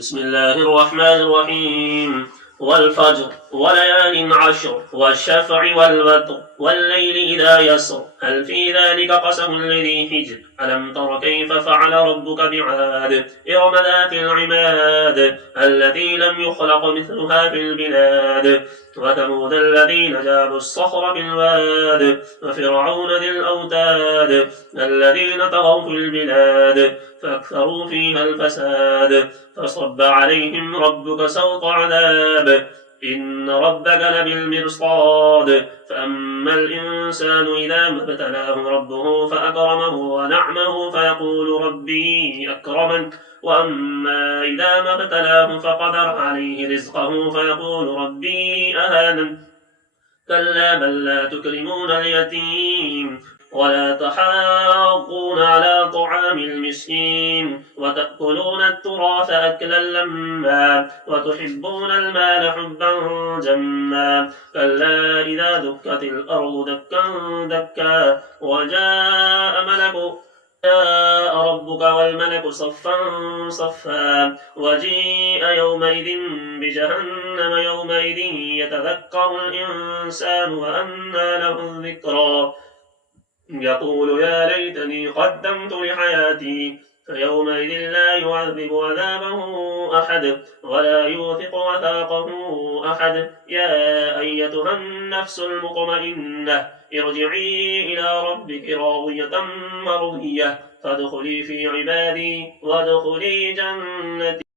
بسم الله الرحمن الرحيم والفجر وليال عشر والشفع والوتر والليل إذا يسر هل في ذلك قسم لذي حجر ألم تر كيف فعل ربك بعاد إرم ذات العماد التي لم يخلق مثلها في البلاد وثمود الذين جابوا الصخر بالواد وفرعون ذي الأوتاد الذين طغوا في البلاد فأكثروا فيها الفساد فصب عليهم ربك سوط عذاب إن ربك لبالمرصاد فأما الإنسان إذا ما ابتلاه ربه فأكرمه ونعمه فيقول ربي أكرمن وأما إذا ما ابتلاه فقدر عليه رزقه فيقول ربي أهانن كلا بل لا تكرمون اليتيم ولا تحاضون على طعام المسكين وتأكلون التراث أكلا لما وتحبون المال حبا جما كلا إذا دكت الأرض دكا دكا جاء ربك والملك صفا صفا وجيء يومئذ بجهنم يومئذ يتذكر الإنسان وأنى له الذكرى يقول يا ليتني قدمت لحياتي فيومئذ لا يعذب عذابه أحد ولا يوثق وثاقه أحد يا أيتها النفس المطمئنة ارجعي إلى ربك راضية مرضية فادخلي في عبادي وادخلي جنتي.